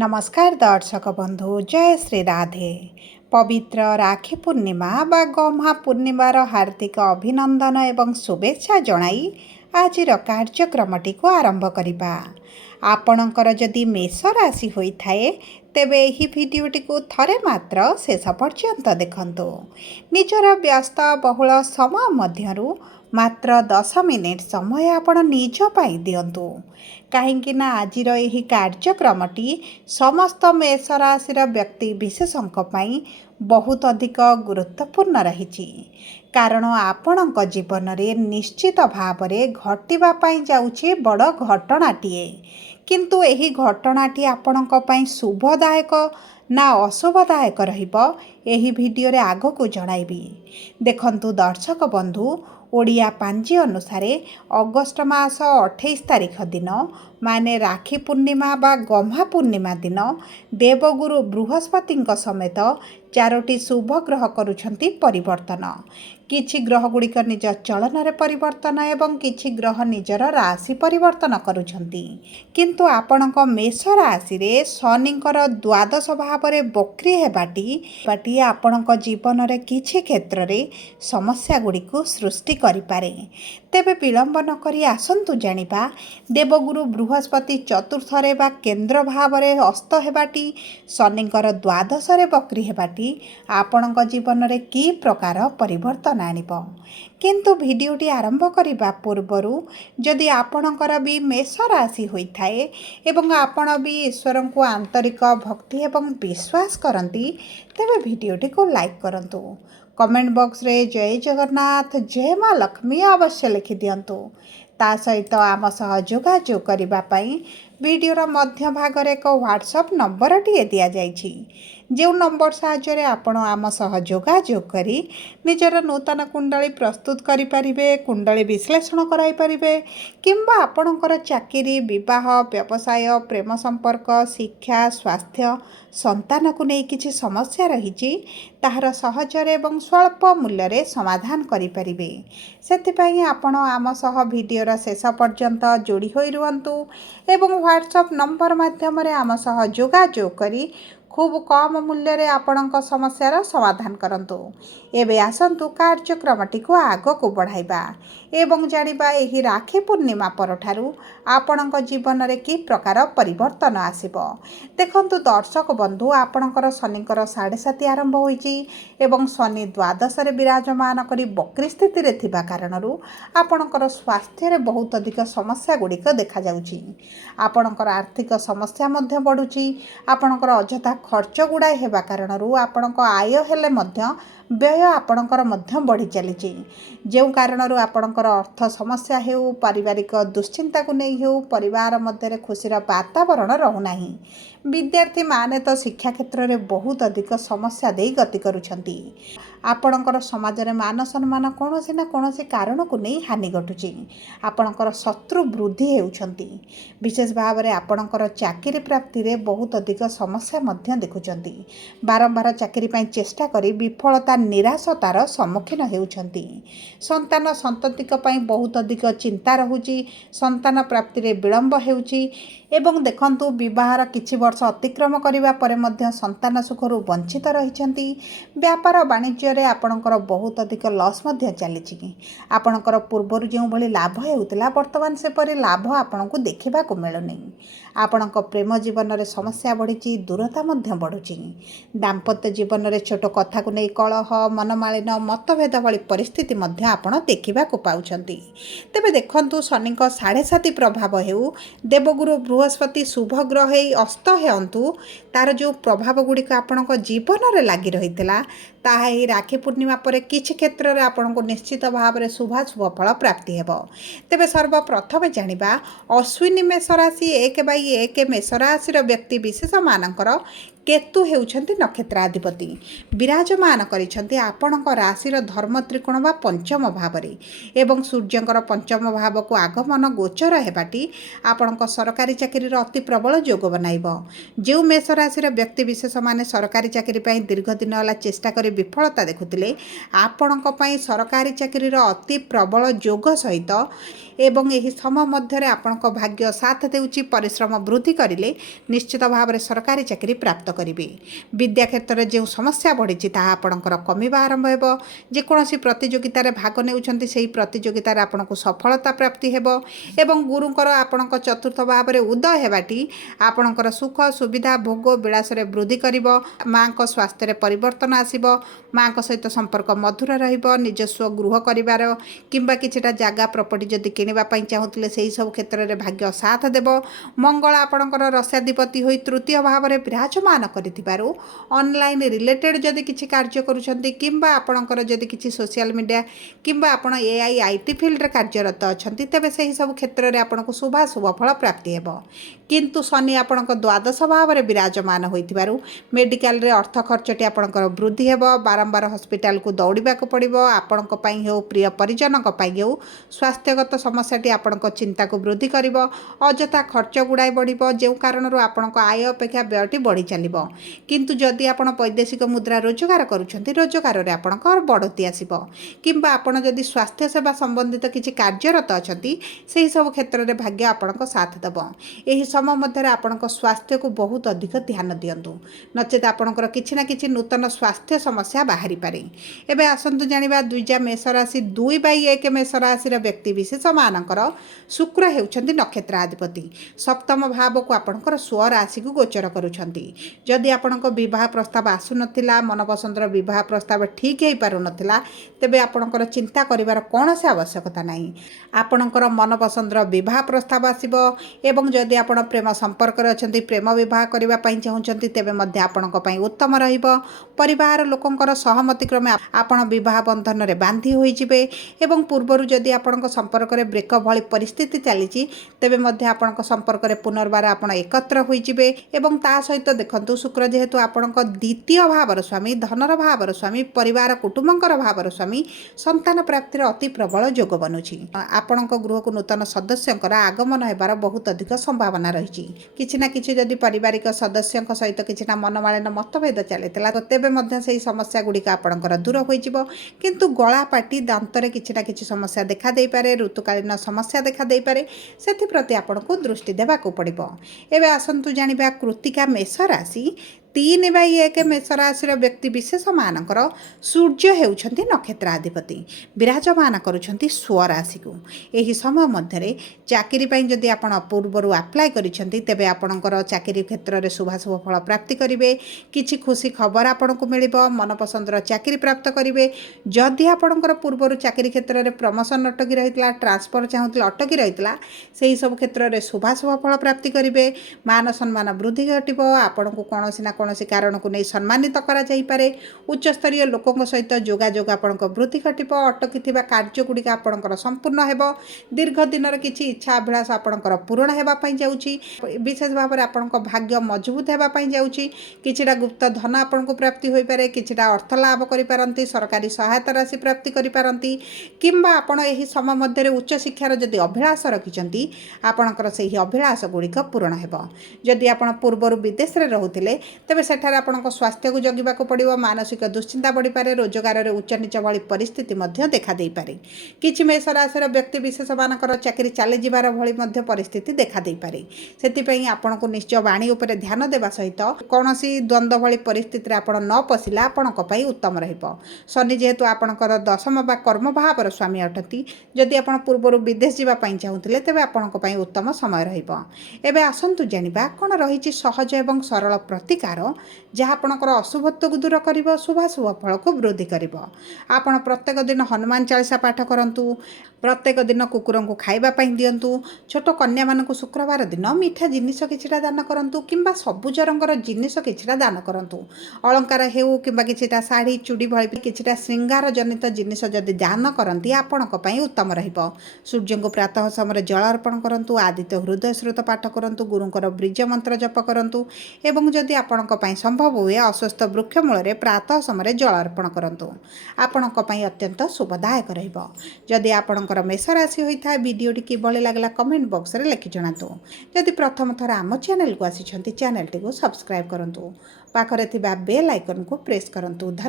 नमस्कार दर्शक बंधु जय श्री राधे। पवित्र राखी पूर्णिमा बा गम्हा पूर्णिमार हार्दिक अभिनंदन एवं शुभेच्छा जणाई आजिर कार्यक्रमटी को आरंभ करिबा। आपणकर जदि मेष राशि होइथाए तेबे एही भिडियोटी को थरे मात्र शेष पर्यंत देखंतु। निजर व्यस्त बहुल समय मध्यरु मात्र 10 मिनिट समय आपण निज पाई दियंतु, कहीं आजिर एही कार्यक्रमटी समस्त मेष राशि व्यक्ति विशेषंक पाई बहुत अधिक गुरुत्वपूर्ण रही। कारण आपणक जीवन में निश्चित भाव में घटिबा पाई जाउछि बड़ घटनाटीए, किंतु एही घटनाटी आपणक पाई शुभदायक ना अशुभदायक रहिबो एही भिडियो रे आगो को जणाइबी। देखंतु दर्शक बंधु, ओडिया पांजी अनुसार अगस्ट मास 28 तारिख दिन माने राखी पूर्णिमा बा गम्हा पूर्णिमा दिन देवगुरु बृहस्पति समेत 4टी शुभ ग्रह करुछंती परिवर्तन। किछि ग्रह गुड़िक निज चलन रे परिवर्तन एवं किछि ग्रह निजर राशि परिवर्तन करुछंती, किंतु आपणक मेष राशि रे शनिंकर द्वादश भाव रे बक्री हेबाटी आपणक जीवन रे किछि क्षेत्र रे समस्या गुड़िक सृष्टि करि पारे। तेबे विलंब न करी आसंतु जानिबा देवगुरु बृहस्पति चतुर्थ रे बा केंद्र भाव रे अस्त हेबाटी शनिंकर द्वादश रे बक्री हेबाटी आपणक जीवन रे की प्रकार परिवर्तन आनिब। किंतु भिडियोटी आरंभ करिबा पूर्वरु जदि आपणकर भी मेष राशि होइथाए एवं आपण भी ईश्वर को आंतरिक भक्ति एवं विश्वास करंती तेबे भिडियोटी को लाइक करंतु। कमेंट बॉक्स रे जय जगन्नाथ जय माँ लक्ष्मी अवश्य लिखि दियंतु। ता सहित आम सह जोगाजोग करिबा पई वीडियोर मध्य भाग रे एक व्हाट्सएप नंबर टिए दिया जाइछि, जो नंबर साहाय्य आपण आम सह जोगाजोग करी निजर नूतन कुंडली प्रस्तुत करि परिबे, कुंडली विश्लेषण कराई परिबे, किंबा आपणकर चाकरी, विवाह, व्यवसाय, प्रेम संपर्क, शिक्षा, स्वास्थ्य, संतान को नहीं किछि समस्या रही ताहार सहजर एवं स्वल्प मूल्य रे समाधान करि परिबे। सेतिपई आपण आम सह वीडियोर शेष पर्यंत जोड़ी होई रुहंतु एवं व्हाट्सएप नंबर माध्यम रे आम सह जोगाजोग करी खूब कम मूल्य रे आपणक समस्यार समाधान करंतु। एबे आसंतु कार्यक्रमटी को आगो को बढ़ाइबा एवं जानिबा एही राखी पूर्णिमा परठारु आपणक जीवन रे की प्रकार परिवर्तन आसिबो। देखंतु दर्शक बंधु, आपणकर शनिकर 7.5 आरंभ होईची एवं शनि द्वादश रे विराजमान करी बक्री स्थिति रे थिबा कारणरु आपणकर स्वास्थ्य रे बहुत अधिक समस्या गुड़िक देखा जाउची। आपणकर आर्थिक समस्या मध्य बढ़ुची। आपणकर अजथा खर्च गुड़ाए हेबा कारणरु आपणक आय हेले मध्य व्यय आपणकर मध्य बढ़ी चलीची, जो कारणरु आपणकर अर्थ समस्या हेउ, पारिवारिक दुश्चिंता को नहीं हेउ, परिवार मध्य खुशीर वातावरण रहुनाही। विद्यार्थी माने तो शिक्षा क्षेत्र में बहुत अधिक समस्या दे गति करुछंती। आपणकर समाज रे मान सम्मान कोनोसी ना कोनोसी कारण को नहीं हानि घटुची। आपणकर शत्रु वृद्धि हेउछंती। विशेष भाव रे आपणकर चाकरी प्राप्ति रे बहुत अधिक समस्या मध्य देखुछंती। बारंबार चाकरी पई चेष्टा करी विफलता निराशतार सम्मुखीन हेउछंती। संतान संततिक पई बहुत अधिक चिंता रहुची। संतान प्राप्ति रे विलंब हेउची एवं देखंतु विवाहर किछि वर्ष अतिक्रम करिबा परे मध्य संतान सुखरु वंचित रहिछंती। व्यापार वाणिज्य रे आपणकर बहुत अधिक लॉस मध्य चलीछि। आपणकर पूर्वरु जो भली लाभ हेउतला वर्तमान से परि लाभ आपणको देखिबा को मिलुनी। आपणक प्रेम जीवन रे समस्या बढ़िछि, दूरता मध्य बढ़ुछि। दाम्पत्य जीवन रे छोट कथा को नै कलह, मनमालिन, मतभेद भली परिस्थिति मध्य आपण देखिबा को पाउछंती। तेबे देखंतु शनिक 7.5 प्रभाव हेउ, देवगुरु बृहस्पति शुभ ग्रह अस्त हेअंतु, तार जो प्रभाव गुड़िक आपणक जीवन रे लागि रहितला ताहा ही राखी पूर्णिमा पर किछि क्षेत्र रे आपणको निश्चित भाव रे शुभाशुभ फल प्राप्ति हेबो। तेबे सर्वप्रथम जानिबा अश्विनी मेष राशि 1/1 मेष राशि व्यक्ति विशेष मानकर केतु हेउछंती नक्षत्राधिपति विराजमान करिछंती आपणक राशिर धर्म त्रिकोण बा पंचम भाव रे एवं सूर्यंकर पंचम भाव को आगमन गोचर हेबाटी आपणक सरकारी चाकरी अति प्रबल योग बनाइब। जो मेष राशि व्यक्ति विशेष माने सरकारी चाकरी पई दीर्घ दिन वाला चेष्टा करी କ୍ଷେତ୍ରରେ ବିଫଳତା ଦେଖୁଥିଲେ, ଆପଣଙ୍କ ପାଇଁ ସରକାରୀ ଚାକିରିର ଅତି ପ୍ରବଳ ଯୋଗ ସହିତ ଏବଂ ଏହି ସମୟ ମଧ୍ୟରେ ଆପଣଙ୍କ ଭାଗ୍ୟ ସାଥ ଦେଉଛି, ପରିଶ୍ରମ ବୃଦ୍ଧି କରିଲେ ନିଶ୍ଚିତ ଭାବରେ ସରକାରୀ ଚାକିରି ପ୍ରାପ୍ତ କରିବେ। ବିଦ୍ୟା କ୍ଷେତ୍ରରେ ଯେଉଁ ସମସ୍ୟା ବଢ଼ିଛି ତାହା ଆପଣଙ୍କର କମିବା ଆରମ୍ଭ ହେବ। ଯେକୌଣସି ପ୍ରତିଯୋଗିତାରେ ଭାଗ ନେଉଛନ୍ତି ସେହି ପ୍ରତିଯୋଗିତାରେ ଆପଣଙ୍କୁ ସଫଳତା ପ୍ରାପ୍ତି ହେବ ଏବଂ ଗୁରୁଙ୍କର ଆପଣଙ୍କ ଚତୁର୍ଥ ଭାବରେ ଉଦୟ ହେବାଟି ଆପଣଙ୍କର ସୁଖ ସୁବିଧା ଭୋଗ ବିଳାସରେ ବୃଦ୍ଧି କରିବ। ମାଙ୍କ ସ୍ୱାସ୍ଥ୍ୟରେ ପରିବର୍ତ୍ତନ ଆସିବ। ମାଙ୍କ ସହିତ ସମ୍ପର୍କ ମଧୁର ରହିବ। ନିଜସ୍ୱ ଗୃହ କରିବାର କିମ୍ବା କିଛିଟା ଜାଗା ପ୍ରପର୍ଟି ଯଦି କିଣିବା ପାଇଁ ଚାହୁଁଥିଲେ ସେହି ସବୁ କ୍ଷେତ୍ରରେ ଭାଗ୍ୟ ସାଥ ଦେବ। ମଙ୍ଗଳ ଆପଣଙ୍କର ରସାଧିପତି ହୋଇ ତୃତୀୟ ଭାବରେ ବିରାଜମାନ କରିଥିବାରୁ ଅନଲାଇନ୍ ରିଲେଟେଡ୍ ଯଦି କିଛି କାର୍ଯ୍ୟ କରୁଛନ୍ତି କିମ୍ବା ଆପଣଙ୍କର ଯଦି କିଛି ସୋସିଆଲ ମିଡ଼ିଆ କିମ୍ବା ଆପଣ AI IT ଫିଲ୍ଡରେ କାର୍ଯ୍ୟରତ ଅଛନ୍ତି, ତେବେ ସେହି ସବୁ କ୍ଷେତ୍ରରେ ଆପଣଙ୍କୁ ଶୁଭାଶୁଭ ଫଳ ପ୍ରାପ୍ତି ହେବ। କିନ୍ତୁ ଶନି ଆପଣଙ୍କ ଦ୍ୱାଦଶ ଭାବରେ ବିରାଜମାନ ହୋଇଥିବାରୁ ମେଡ଼ିକାଲରେ ଅର୍ଥ ଖର୍ଚ୍ଚଟି ଆପଣଙ୍କର ବୃଦ୍ଧି ହେବ। ବାରମ୍ବାର ହସ୍ପିଟାଲକୁ ଦୌଡ଼ିବାକୁ ପଡ଼ିବ। ଆପଣଙ୍କ ପାଇଁ ହେଉ ପ୍ରିୟ ପରିଜନଙ୍କ ପାଇଁ ହେଉ ସ୍ୱାସ୍ଥ୍ୟଗତ ସମସ୍ୟାଟି ଆପଣଙ୍କ ଚିନ୍ତାକୁ ବୃଦ୍ଧି କରିବ। ଅଯଥା ଖର୍ଚ୍ଚ ଗୁଡ଼ାଏ ବଢ଼ିବ, ଯେଉଁ କାରଣରୁ ଆପଣଙ୍କ ଆୟ ଅପେକ୍ଷା ବ୍ୟୟଟି ବଢ଼ି ଚାଲିବ। କିନ୍ତୁ ଯଦି ଆପଣ ବୈଦେଶିକ ମୁଦ୍ରା ରୋଜଗାର କରୁଛନ୍ତି, ରୋଜଗାରରେ ଆପଣଙ୍କର ବଢ଼ତି ଆସିବ। କିମ୍ବା ଆପଣ ଯଦି ସ୍ୱାସ୍ଥ୍ୟ ସେବା ସମ୍ବନ୍ଧିତ କିଛି କାର୍ଯ୍ୟରତ ଅଛନ୍ତି, ସେହି ସବୁ କ୍ଷେତ୍ରରେ ଭାଗ୍ୟ ଆପଣଙ୍କ ସାଥ ଦେବ। ଏହି ସମୟ ମଧ୍ୟରେ ଆପଣଙ୍କ ସ୍ୱାସ୍ଥ୍ୟକୁ ବହୁତ ଅଧିକ ଧ୍ୟାନ ଦିଅନ୍ତୁ, ନଚେତ୍ ଆପଣଙ୍କର କିଛି ନା କିଛି ନୂତନ ସ୍ୱାସ୍ଥ୍ୟ ସମସ୍ୟା ବାହାରିପାରେ। ଏବେ ଆସନ୍ତୁ ଜାଣିବା ଦ୍ୱିଜା ମେଷ ରାଶି 2/1 ମେଷ ରାଶିର ବ୍ୟକ୍ତିବିଶେଷମାନଙ୍କର ଶୁକ୍ର ହେଉଛନ୍ତି ନକ୍ଷତ୍ରାଧିପତି। ସପ୍ତମ ଭାବକୁ ଆପଣଙ୍କର ସ୍ୱରାଶିକୁ ଗୋଚର କରୁଛନ୍ତି। ଯଦି ଆପଣଙ୍କ ବିବାହ ପ୍ରସ୍ତାବ ଆସୁନଥିଲା, ମନପସନ୍ଦର ବିବାହ ପ୍ରସ୍ତାବ ଠିକ୍ ହୋଇପାରୁନଥିଲା, ତେବେ ଆପଣଙ୍କର ଚିନ୍ତା କରିବାର କୌଣସି ଆବଶ୍ୟକତା ନାହିଁ। ଆପଣଙ୍କର ମନପସନ୍ଦର ବିବାହ ପ୍ରସ୍ତାବ ଆସିବ ଏବଂ ଯଦି ଆପଣ ପ୍ରେମ ସମ୍ପର୍କରେ ଅଛନ୍ତି, ପ୍ରେମ ବିବାହ କରିବା ପାଇଁ ଚାହୁଁଛନ୍ତି, ତେବେ ମଧ୍ୟ ଆପଣଙ୍କ ପାଇଁ ଉତ୍ତମ ରହିବ। ପରିବାର ଲୋକଙ୍କର ସହମତି କ୍ରମେ ଆପଣ ବିବାହ ବନ୍ଧନରେ ବାନ୍ଧି ହୋଇଯିବେ ଏବଂ ପୂର୍ବରୁ ଯଦି ଆପଣଙ୍କ ସମ୍ପର୍କରେ ବ୍ରେକଅପ୍ ଭଳି ପରିସ୍ଥିତି ଚାଲିଛି, ତେବେ ମଧ୍ୟ ଆପଣଙ୍କ ସମ୍ପର୍କରେ ପୁନର୍ବାର ଆପଣ ଏକତ୍ର ହୋଇଯିବେ। ଏବଂ ତା ସହିତ ଦେଖନ୍ତୁ, ଶୁକ୍ର ଯେହେତୁ ଆପଣଙ୍କ ଦ୍ୱିତୀୟ ଭାବର ସ୍ୱାମୀ, ଧନର ଭାବର ସ୍ୱାମୀ, ପରିବାର କୁଟୁମ୍ବଙ୍କର ଭାବର ସ୍ୱାମୀ, ସନ୍ତାନ ପ୍ରାପ୍ତିର ଅତି ପ୍ରବଳ ଯୋଗ ବନୁଛି। ଆପଣଙ୍କ ଗୃହକୁ ନୂତନ ସଦସ୍ୟଙ୍କର ଆଗମନ ହେବାର ବହୁତ ଅଧିକ ସମ୍ଭାବନା ରହିଛି। କିଛି ନା କିଛି ଯଦି ପାରିବାରିକ ସଦସ୍ୟଙ୍କ ସହିତ କିଛିଟା ମନମାଳିନ ମତଭେଦ ଚାଲିଥିଲା, ତେବେ ମଧ୍ୟ ସେହି ସମସ୍ୟା ଗୁଡ଼ିକ ଆପଣଙ୍କର ଦୂର ହୋଇଯିବ। କିନ୍ତୁ ଗଳା ପାଟି ଦାନ୍ତରେ କିଛି ନା କିଛି ସମସ୍ୟା ଦେଖା ଦେଇପାରେ, ଋତୁକାଳୀନ ସମସ୍ୟା ଦେଖା ଦେଇପାରେ, ସେଥିପ୍ରତି ଆପଣଙ୍କୁ ଦୃଷ୍ଟି ଦେବାକୁ ପଡ଼ିବ। ଏବେ ଆସନ୍ତୁ ଜାଣିବା କୃତ୍ତିକା ମେଷ ରାଶି 3/1 ମେଷ ରାଶିର ବ୍ୟକ୍ତିବିଶେଷମାନଙ୍କର ସୂର୍ଯ୍ୟ ହେଉଛନ୍ତି ନକ୍ଷତ୍ରାଧିପତି, ବିରାଜମାନ କରୁଛନ୍ତି ସ୍ୱରାଶିକୁ। ଏହି ସମୟ ମଧ୍ୟରେ ଚାକିରି ପାଇଁ ଯଦି ଆପଣ ପୂର୍ବରୁ ଆପ୍ଲାଏ କରିଛନ୍ତି, ତେବେ ଆପଣଙ୍କର ଚାକିରି କ୍ଷେତ୍ରରେ ଶୁଭାଶୁଭ ଫଳ ପ୍ରାପ୍ତି କରିବେ। କିଛି ଖୁସି ଖବର ଆପଣଙ୍କୁ ମିଳିବ। ମନପସନ୍ଦର ଚାକିରି ପ୍ରାପ୍ତ କରିବେ। ଯଦି ଆପଣଙ୍କର ପୂର୍ବରୁ ଚାକିରି କ୍ଷେତ୍ରରେ ପ୍ରମୋସନ୍ ଅଟକି ରହିଥିଲା, ଟ୍ରାନ୍ସଫର ଚାହୁଁଥିଲେ ଅଟକି ରହିଥିଲା, ସେହି ସବୁ କ୍ଷେତ୍ରରେ ଶୁଭାଶୁଭ ଫଳ ପ୍ରାପ୍ତି କରିବେ। ମାନ ସମ୍ମାନ ବୃଦ୍ଧି ଘଟିବ। ଆପଣଙ୍କୁ କୌଣସି ନା କୌଣସି କାରଣକୁ ନେଇ ସମ୍ମାନିତ କରାଯାଇପାରେ। ଉଚ୍ଚସ୍ତରୀୟ ଲୋକଙ୍କ ସହିତ ଯୋଗାଯୋଗ ଆପଣଙ୍କ ବୃଦ୍ଧି ଘଟିବ। ଅଟକିଥିବା କାର୍ଯ୍ୟଗୁଡ଼ିକ ଆପଣଙ୍କର ସମ୍ପୂର୍ଣ୍ଣ ହେବ। ଦୀର୍ଘ ଦିନର କିଛି ଇଚ୍ଛା ଅଭିଳାଷ ଆପଣଙ୍କର ପୂରଣ ହେବା ପାଇଁ ଯାଉଛି। ବିଶେଷ ଭାବରେ ଆପଣଙ୍କ ଭାଗ୍ୟ ମଜବୁତ ହେବା ପାଇଁ ଯାଉଛି। କିଛିଟା ଗୁପ୍ତ ଧନ ଆପଣଙ୍କୁ ପ୍ରାପ୍ତି ହୋଇପାରେ। କିଛିଟା ଅର୍ଥ ଲାଭ କରିପାରନ୍ତି। ସରକାରୀ ସହାୟତା ରାଶି ପ୍ରାପ୍ତି କରିପାରନ୍ତି। କିମ୍ବା ଆପଣ ଏହି ସମୟ ମଧ୍ୟରେ ଉଚ୍ଚଶିକ୍ଷାର ଯଦି ଅଭିଳାଷ ରଖିଛନ୍ତି, ଆପଣଙ୍କର ସେହି ଅଭିଳାଷ ଗୁଡ଼ିକ ପୂରଣ ହେବ। ଯଦି ଆପଣ ପୂର୍ବରୁ ବିଦେଶରେ ରହୁଥିଲେ, ତେବେ ସେଠାରେ ଆପଣଙ୍କ ସ୍ୱାସ୍ଥ୍ୟକୁ ଜଗିବାକୁ ପଡ଼ିବ। ମାନସିକ ଦୁଶ୍ଚିନ୍ତା ବଢ଼ିପାରେ। ରୋଜଗାରରେ ଉଚ୍ଚ ନିଚ ଭଳି ପରିସ୍ଥିତି ମଧ୍ୟ ଦେଖା ଦେଇପାରେ। କିଛି ମେଷ ରାଶିର ବ୍ୟକ୍ତିବିଶେଷମାନଙ୍କର ଚାକିରି ଚାଲିଯିବାର ଭଳି ମଧ୍ୟ ପରିସ୍ଥିତି ଦେଖା ଦେଇପାରେ। ସେଥିପାଇଁ ଆପଣଙ୍କୁ ନିଶ୍ଚୟ ବାଣୀ ଉପରେ ଧ୍ୟାନ ଦେବା ସହିତ କୌଣସି ଦ୍ୱନ୍ଦ୍ୱ ଭଳି ପରିସ୍ଥିତିରେ ଆପଣ ନ ପଶିଲେ ଆପଣଙ୍କ ପାଇଁ ଉତ୍ତମ ରହିବ। ଶନି ଯେହେତୁ ଆପଣଙ୍କର ଦଶମ ବା କର୍ମଭାବର ସ୍ୱାମୀ ଅଟନ୍ତି, ଯଦି ଆପଣ ପୂର୍ବରୁ ବିଦେଶ ଯିବା ପାଇଁ ଚାହୁଁଥିଲେ, ତେବେ ଆପଣଙ୍କ ପାଇଁ ଉତ୍ତମ ସମୟ ରହିବ। ଏବେ ଆସନ୍ତୁ ଜାଣିବା କ'ଣ ରହିଛି ସହଜ ଏବଂ ସରଳ ପ୍ରତିକାର, ଯାହା ଆପଣଙ୍କର ଅଶୁଭତ୍ୱକୁ ଦୂର କରିବ, ଶୁଭାଶୁଭ ଫଳକୁ ବୃଦ୍ଧି କରିବ। ଆପଣ ପ୍ରତ୍ୟେକ ଦିନ ହନୁମାନ ଚାଳିଶା ପାଠ କରନ୍ତୁ। ପ୍ରତ୍ୟେକ ଦିନ କୁକୁରଙ୍କୁ ଖାଇବା ପାଇଁ ଦିଅନ୍ତୁ। ଛୋଟ କନ୍ୟାମାନଙ୍କୁ ଶୁକ୍ରବାର ଦିନ ମିଠା ଜିନିଷ କିଛିଟା ଦାନ କରନ୍ତୁ କିମ୍ବା ସବୁଜ ରଙ୍ଗର ଜିନିଷ କିଛିଟା ଦାନ କରନ୍ତୁ। ଅଳଙ୍କାର ହେଉ କିମ୍ବା କିଛିଟା ଶାଢ଼ୀ ଚୁଡ଼ି ଭଳି କିଛିଟା ଶୃଙ୍ଗାର ଜନିତ ଜିନିଷ ଯଦି ଦାନ କରନ୍ତି, ଆପଣଙ୍କ ପାଇଁ ଉତ୍ତମ ରହିବ। ସୂର୍ଯ୍ୟଙ୍କୁ ପ୍ରାତଃ ସମୟରେ ଜଳ ଅର୍ପଣ କରନ୍ତୁ। ଆଦିତ୍ୟ ହୃଦୟ ସ୍ରୋତ ପାଠ କରନ୍ତୁ। ଗୁରୁଙ୍କର ବୀଜ ମନ୍ତ୍ର ଜପ କରନ୍ତୁ ଏବଂ ଯଦି ଆପଣଙ୍କ ପାଇଁ ସମ୍ଭବ ହୁଏ, ଅଶ୍ୱସ୍ଥ ବୃକ୍ଷ ମୂଳରେ ପ୍ରାତଃ ସମୟରେ ଜଳ ଅର୍ପଣ କରନ୍ତୁ। ଆପଣଙ୍କ ପାଇଁ ଅତ୍ୟନ୍ତ ଶୁଭଦାୟକ ରହିବ। ଯଦି ଆପଣଙ୍କର ମେଷ ରାଶି ହୋଇଥାଏ, ଭିଡ଼ିଓଟି କିଭଳି ଲାଗିଲା କମେଣ୍ଟ ବକ୍ସରେ ଲେଖି ଜଣାନ୍ତୁ। ଯଦି ପ୍ରଥମ ଥର ଆମ ଚ୍ୟାନେଲକୁ ଆସିଛନ୍ତି, ଚ୍ୟାନେଲଟିକୁ ସବସ୍କ୍ରାଇବ୍ କରନ୍ତୁ। ପାଖରେ ଥିବା ବେଲ୍ ଆଇକନକୁ ପ୍ରେସ୍ କରନ୍ତୁ। ଧନ୍ୟବାଦ।